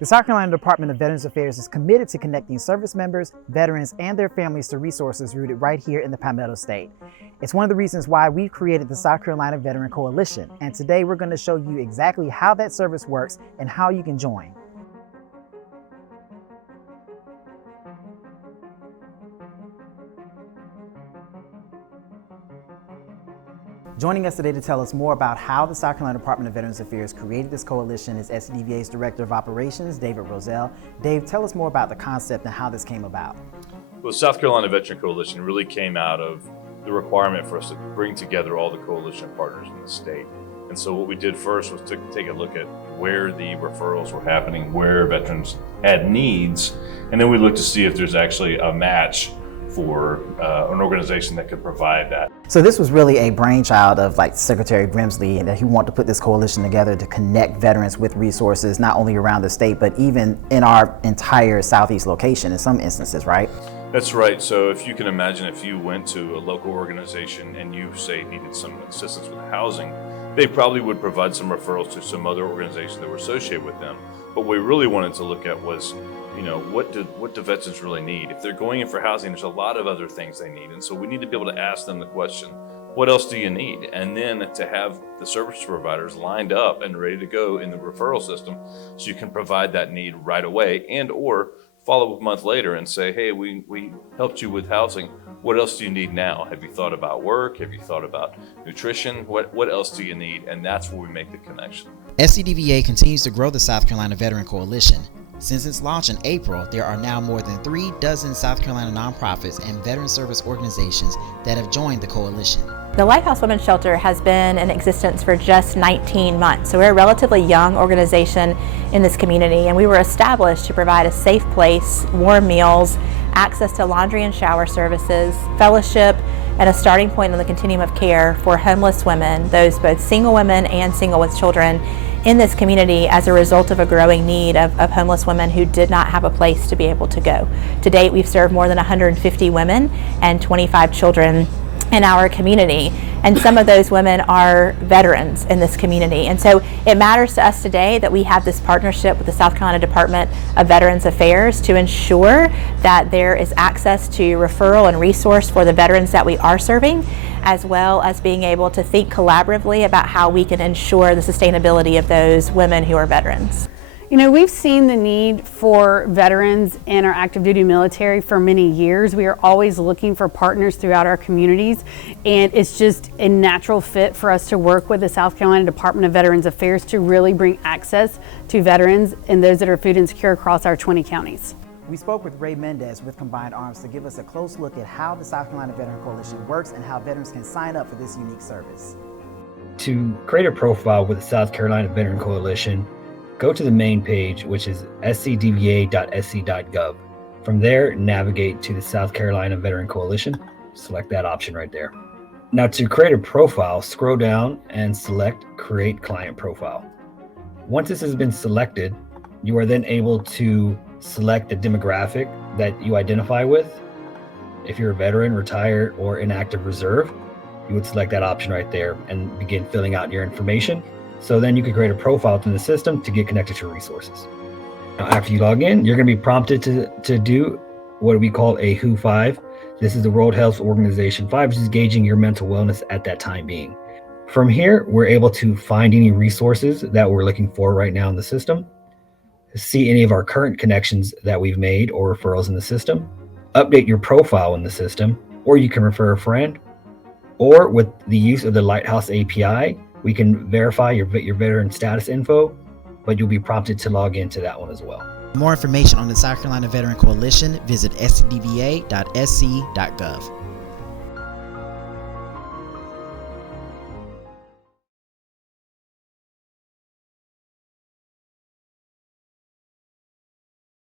The South Carolina Department of Veterans Affairs is committed to connecting service members, veterans, and their families to resources rooted right here in the Palmetto State. It's one of the reasons why we've created the South Carolina Veteran Coalition, and today we're going to show you exactly how that service works and how you can join. Joining us today to tell us more about how the South Carolina Department of Veterans Affairs created this coalition is SCDVA's Director of Operations, David Roselle. Dave, tell us more about the concept and how this came about. Well, the South Carolina Veteran Coalition really came out of the requirement for us to bring together all the coalition partners in the state. And so what we did first was to take a look at where the referrals were happening, where veterans had needs, and then we looked to see if there's actually a match for an organization that could provide that. So this was really a brainchild of Secretary Grimsley, and that he wanted to put this coalition together to connect veterans with resources, not only around the state, but even in our entire Southeast location in some instances, right? That's right. So if you can imagine, if you went to a local organization and you say needed some assistance with housing, they probably would provide some referrals to some other organizations that were associated with them. But what we really wanted to look at was, what do veterans really need? If they're going in for housing, there's a lot of other things they need. And so we need to be able to ask them the question, what else do you need? And then to have the service providers lined up and ready to go in the referral system so you can provide that need right away, and or follow up a month later and say, hey, we helped you with housing. What else do you need now? Have you thought about work? Have you thought about nutrition? What else do you need? And that's where we make the connection. SCDVA continues to grow the South Carolina Veteran Coalition. Since its launch in April, there are now more than 36 South Carolina nonprofits and veteran service organizations that have joined the coalition. The Lighthouse Women's Shelter has been in existence for just 19 months, so we're a relatively young organization in this community, and we were established to provide a safe place, warm meals, access to laundry and shower services, fellowship, and a starting point on the continuum of care for homeless women, those both single women and single with children, in this community as a result of a growing need of homeless women who did not have a place to be able to go. To date, we've served more than 150 women and 25 children in our community, and some of those women are veterans in this community. And so it matters to us today that we have this partnership with the South Carolina Department of Veterans Affairs to ensure that there is access to referral and resource for the veterans that we are serving, as well as being able to think collaboratively about how we can ensure the sustainability of those women who are veterans. We've seen the need for veterans in our active duty military for many years. We are always looking for partners throughout our communities, and it's just a natural fit for us to work with the South Carolina Department of Veterans Affairs to really bring access to veterans and those that are food insecure across our 20 counties. We spoke with Ray Mendez with Combined Arms to give us a close look at how the South Carolina Veteran Coalition works and how veterans can sign up for this unique service. To create a profile with the South Carolina Veteran Coalition, go to the main page, which is scdva.sc.gov. From there, navigate to the South Carolina Veteran Coalition. Select that option right there. Now, to create a profile, scroll down and select Create Client Profile. Once this has been selected, you are then able to select the demographic that you identify with. If you're a veteran, retired, or in active reserve, you would select that option right there and begin filling out your information. So then you can create a profile within the system to get connected to resources. Now, after you log in, you're going to be prompted to do what we call a WHO5. This is the World Health Organization 5, which is gauging your mental wellness at that time being. From here, we're able to find any resources that we're looking for right now in the system, see any of our current connections that we've made or referrals in the system, update your profile in the system, or you can refer a friend, or with the use of the Lighthouse API, we can verify your veteran status info, but you'll be prompted to log into that one as well. For more information on the South Carolina Veteran Coalition, visit scdva.sc.gov.